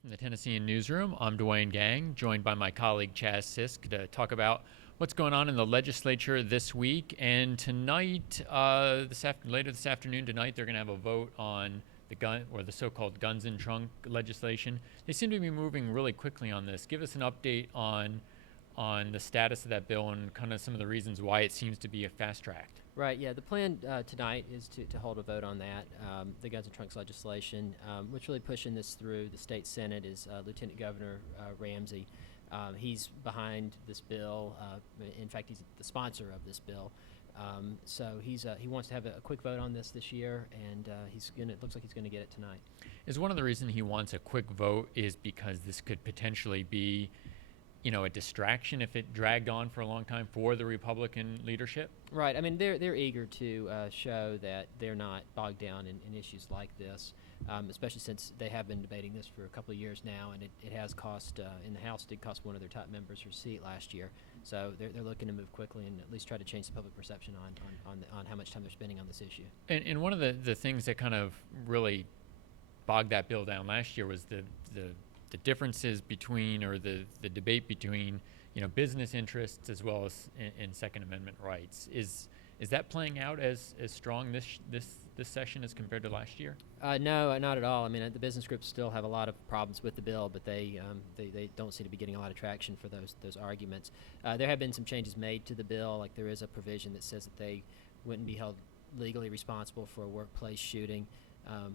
From the Tennessean newsroom, I'm Duane Gang, joined by my colleague Chaz Sisk to talk about what's going on in the legislature this week. And tonight, later this afternoon tonight, they're going to have a vote on the gun, or the so-called guns in trunk legislation. They seem to be moving really quickly on this. Give us an update on the status of that bill and kind of some of the reasons why it seems to be a fast-tracked. Right, yeah, the plan tonight is to hold a vote on that, the guns and trunks legislation. What's really pushing this through the state senate is Lieutenant Governor Ramsey. He's behind this bill. In fact, he's the sponsor of this bill. So he wants to have a quick vote on this year, and it looks like he's gonna get it tonight. Is one of the reasons he wants a quick vote is because this could potentially be, a distraction if it dragged on for a long time for the Republican leadership? Right. I mean, they're eager to show that they're not bogged down in issues like this, especially since they have been debating this for a couple of years now, and it has cost, in the House, did cost one of their top members her seat last year. So they're looking to move quickly and at least try to change the public perception on how much time they're spending on this issue. And one of the things that kind of really bogged that bill down last year was the differences between, or the debate between, business interests as well as in Second Amendment rights. Is that playing out as strong this session as compared to last year? No, not at all. I mean, the business groups still have a lot of problems with the bill, but they don't seem to be getting a lot of traction for those arguments. There have been some changes made to the bill, like there is a provision that says that they wouldn't be held legally responsible for a workplace shooting.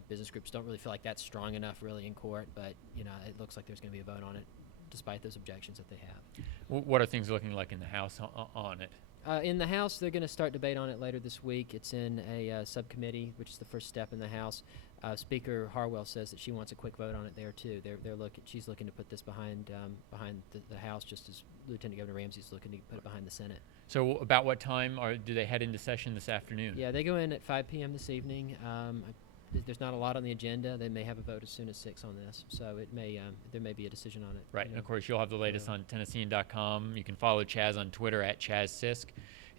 Business groups don't really feel like that's strong enough really in court, but it looks like there's going to be a vote on it despite those objections that they have. What are things looking like in the House on it? In the House, they're going to start debate on it later this week. It's in a subcommittee, which is the first step in the House. Speaker Harwell says that she wants a quick vote on it there too. She's looking to put this behind the House, just as Lieutenant Governor Ramsey's looking to put it behind the Senate. So about what time do they head into session this afternoon? Yeah, they go in at 5 p.m. this evening. There's not a lot on the agenda. They may have a vote as soon as 6 on this, so there may be a decision on it. Right, and of course you'll have the latest on Tennessean.com. You can follow Chaz on Twitter at ChazSisk,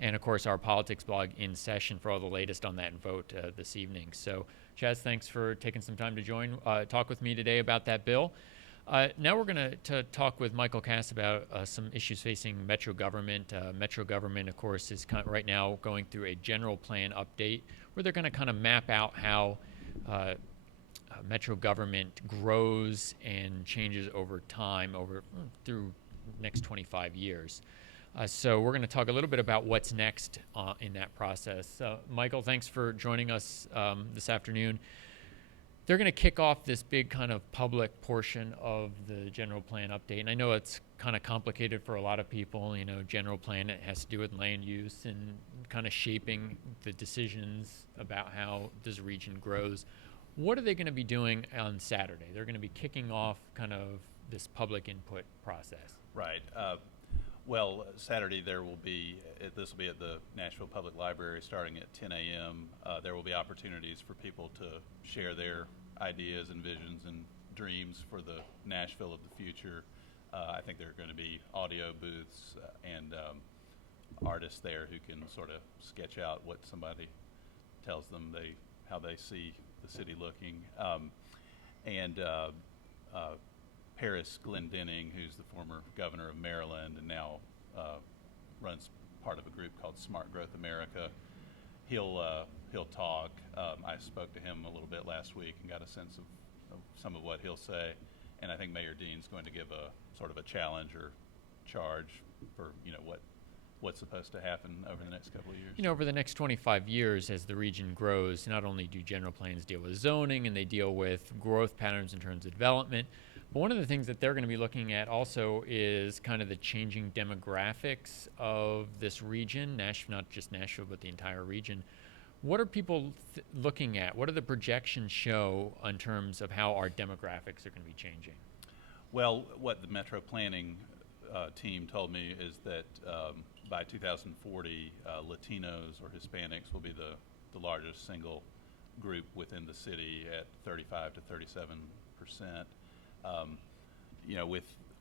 and of course our politics blog In Session for all the latest on that vote this evening. So Chaz, thanks for taking some time to talk with me today about that bill. Now we're going to talk with Michael Cass about some issues facing Metro government. Metro government, of course, is right now going through a general plan update where they're going to kind of map out how Metro government grows and changes over time through next 25 years. So we're going to talk a little bit about what's next in that process. Michael, thanks for joining us this afternoon. They're going to kick off this big kind of public portion of the general plan update. And I know it's kind of complicated for a lot of people. General plan, it has to do with land use and kind of shaping the decisions about how this region grows. What are they going to be doing on Saturday? They're going to be kicking off kind of this public input process. Right. Saturday this will be at the Nashville Public Library starting at 10 a.m. There will be opportunities for people to share their ideas and visions and dreams for the Nashville of the future. I think there are going to be audio booths and artists there who can sort of sketch out what somebody tells them how they see the city looking. Paris Glendening, who's the former governor of Maryland and now runs part of a group called Smart Growth America, he'll talk. I spoke to him a little bit last week and got a sense of some of what he'll say. And I think Mayor Dean's going to give a sort of a challenge or charge for what's supposed to happen over the next couple of years. Over the next 25 years, as the region grows, not only do general plans deal with zoning and they deal with growth patterns in terms of development, but one of the things that they're going to be looking at also is kind of the changing demographics of this region, not just Nashville, but the entire region. What are people looking at? What do the projections show in terms of how our demographics are going to be changing? Well, what the Metro Planning team told me is that by 2040, Latinos or Hispanics will be the largest single group within the city at 35 to 37%.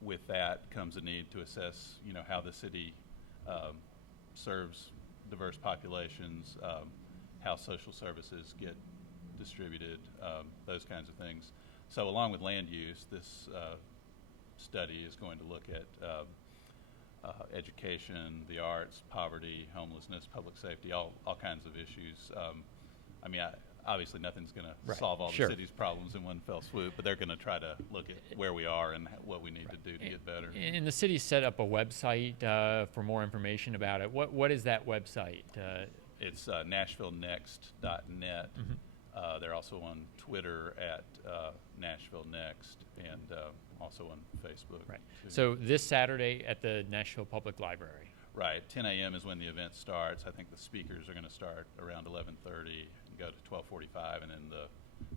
With that comes a need to assess, how the city serves diverse populations, how social services get distributed, those kinds of things. So along with land use, this study is going to look at education, the arts, poverty, homelessness, public safety, all kinds of issues. I mean, obviously nothing's going to Right. solve all Sure. the city's problems in one fell swoop, but they're going to try to look at where we are and what we need to do to get better. And the city set up a website for more information about it. What is that website? It's NashvilleNext.net. Mm-hmm. They're also on Twitter at Nashville Next, and also on Facebook. Right. too. So this Saturday at the Nashville Public Library. Right, 10 a.m. is when the event starts. I think the speakers are going to start around 11:30 and go to 12:45, and then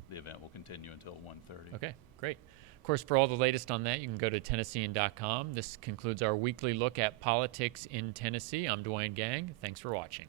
the event will continue until 1:30. Okay, great. Of course, for all the latest on that, you can go to Tennessean.com. This concludes our weekly look at politics in Tennessee. I'm Duane Gang. Thanks for watching.